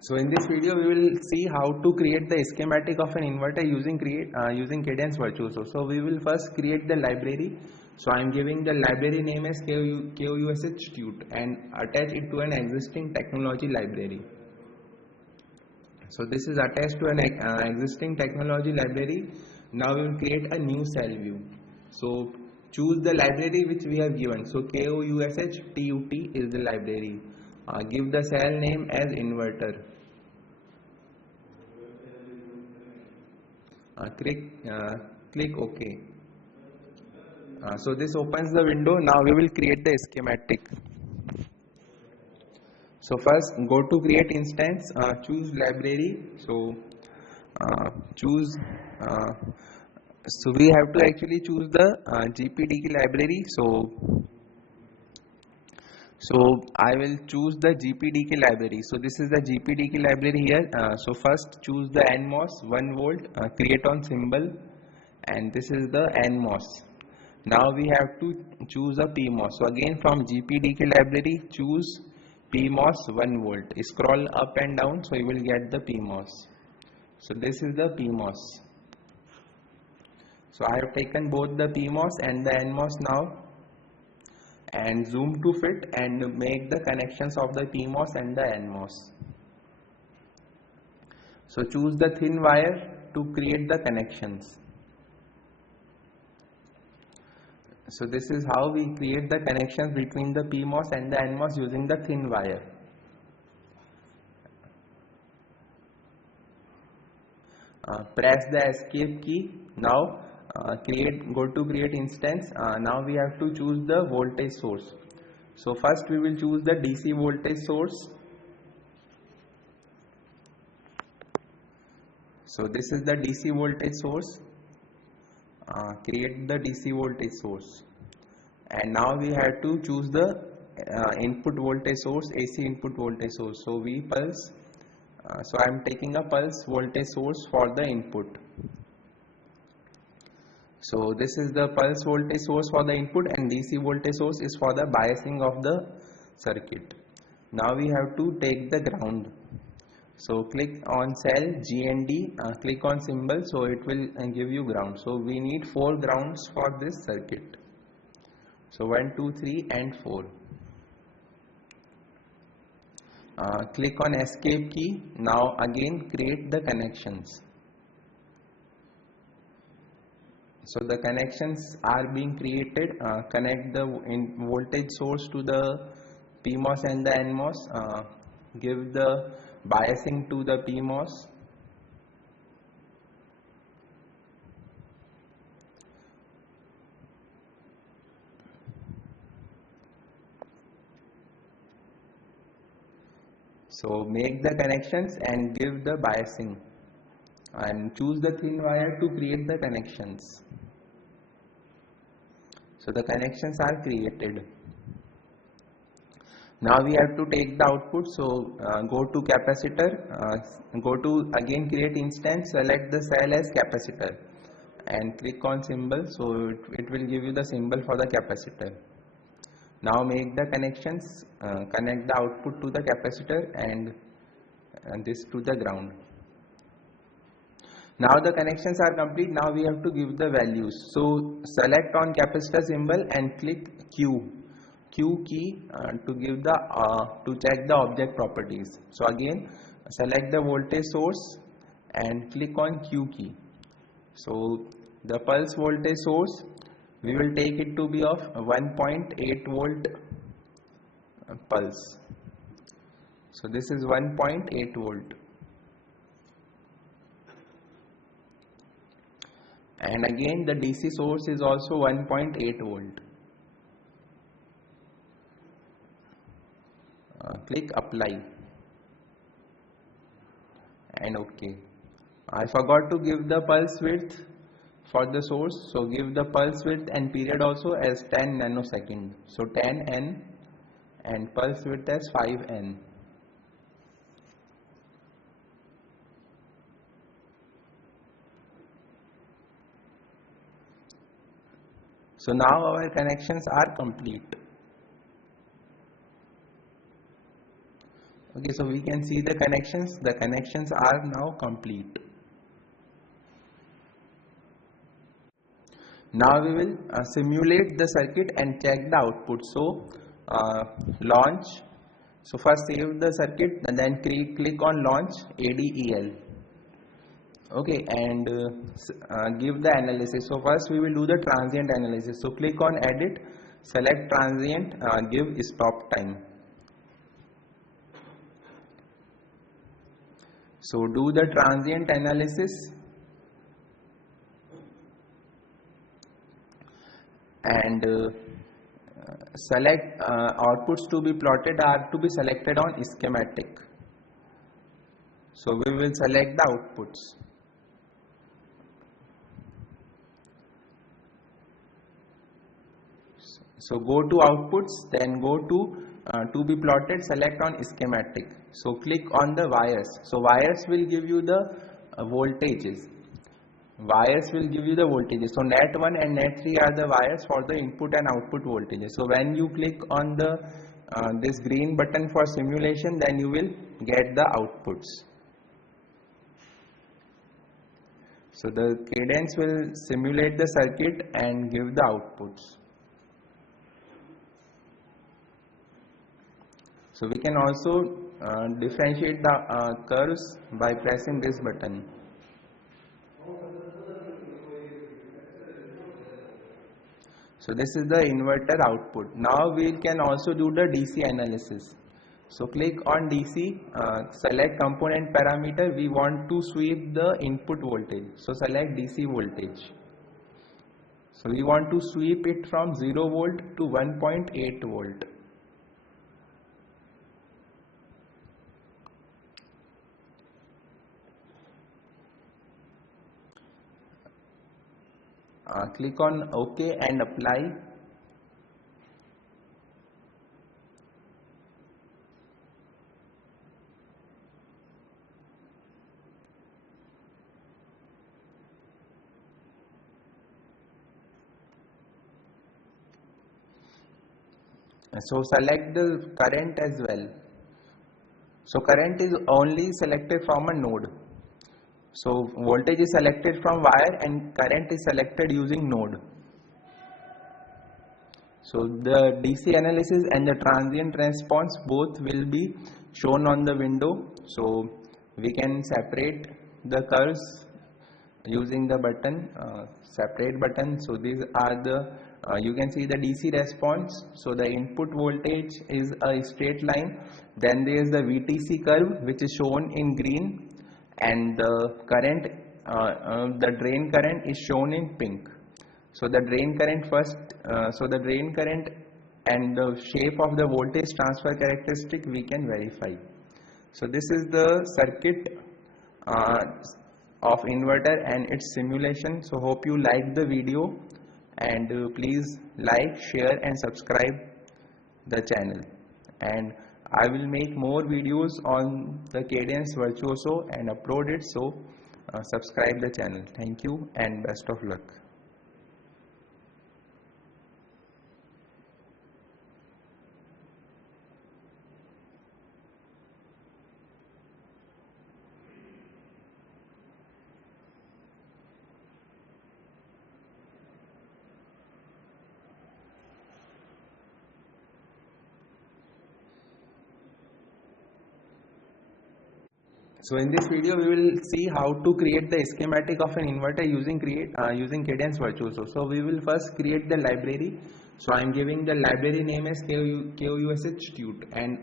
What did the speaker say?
So in this video we will see how to create the schematic of an inverter using Cadence Virtuoso. So we will first create the library. So I am giving the library name as KOUSH Tute and attach it to an existing technology library. So this is attached to an existing technology library. Now we will create a new cell view. So choose the library which we have given. So KOUSH TUT is the library. Give the cell name as inverter. Click OK. So this opens the window. Now we will create the schematic. So first go to create instance, choose library. So choose so we have to actually choose the GPDK library. So I will choose the GPDK library. So this is the GPDK library here. So first choose the NMOS 1 volt, create on symbol, and this is the NMOS. Now we have to choose a PMOS. So again from GPDK library choose PMOS 1 volt. Scroll up and down so you will get the PMOS. So this is the PMOS. So I have taken both the PMOS and the NMOS now and zoom to fit and make the connections of the PMOS and the NMOS. So choose the thin wire to create the connections. So this is how we create the connections between the PMOS and the NMOS using the thin wire. Press the escape key. Now go to create instance. Now we have to choose the voltage source. So first we will choose the DC voltage source. So this is the DC voltage source. Create the DC voltage source, and now we have to choose the input voltage source, AC input voltage source. So V pulse. So I am taking a pulse voltage source for the input. So this is the pulse voltage source for the input, and DC voltage source is for the biasing of the circuit. Now we have to take the ground. So click on cell GND, click on symbol, so it will give you ground. So we need 4 grounds for this circuit. So 1, 2, 3 and 4. Click on escape key. Now again create the connections. So the connections are being created. Connect the voltage source to the PMOS and the NMOS. Give the biasing to the PMOS. So make the connections and give the biasing, and choose the thin wire to create the connections. So the connections are created. Now we have to take the output. So go to capacitor, go to again create instance, select the cell as capacitor and click on symbol. So it will give you the symbol for the capacitor. Now make the connections, connect the output to the capacitor and this to the ground. Now the connections are complete. Now we have to give the values. So select on capacitor symbol and click Q key to give the to check the object properties. So again select the voltage source and click on Q key. So the pulse voltage source, we will take it to be of 1.8 volt pulse. So this is 1.8 volt. And again the DC source is also 1.8 volt. Click apply and OK. I forgot to give the pulse width for the source, so give the pulse width and period also as 10 nanosecond. So 10 N and pulse width as 5 N. So now our connections are complete. Okay, so we can see the connections. The connections are now complete. Now we will simulate the circuit and check the output. So launch. So first save the circuit and then click on launch ADEL. Okay, and give the analysis. So first we will do the transient analysis. So click on edit, select transient, give stop time. So do the transient analysis and select outputs to be plotted are to be selected on schematic. So we will select the outputs. So go to outputs, then go to be plotted, select on schematic. So click on the wires. So wires will give you the voltages. Wires will give you the voltages. So net 1 and net 3 are the wires for the input and output voltages. So when you click on the this green button for simulation, then you will get the outputs. So the Cadence will simulate the circuit and give the outputs. So we can also differentiate the curves by pressing this button. So this is the inverter output. Now we can also do the DC analysis. So click on DC, select component parameter. We want to sweep the input voltage. So select DC voltage. So we want to sweep it from 0 volt to 1.8 volt. Click on OK and apply. So select the current as well. So current is only selected from a node. So voltage is selected from wire and current is selected using node. So the DC analysis and the transient response both will be shown on the window. So we can separate the curves using the button, separate button. So these are the you can see the DC response. So the input voltage is a straight line. Then there is the VTC curve which is shown in green, and the current, the drain current is shown in pink. So the drain current first, so the drain current and the shape of the voltage transfer characteristic we can verify. So this is the circuit of inverter and its simulation. So hope you like the video, and please like, share and subscribe the channel, and I will make more videos on the Cadence Virtuoso and upload it. So subscribe the channel. Thank you and best of luck. So in this video we will see how to create the schematic of an inverter using Cadence Virtuoso. So we will first create the library. So I am giving the library name as KUSH Tute, and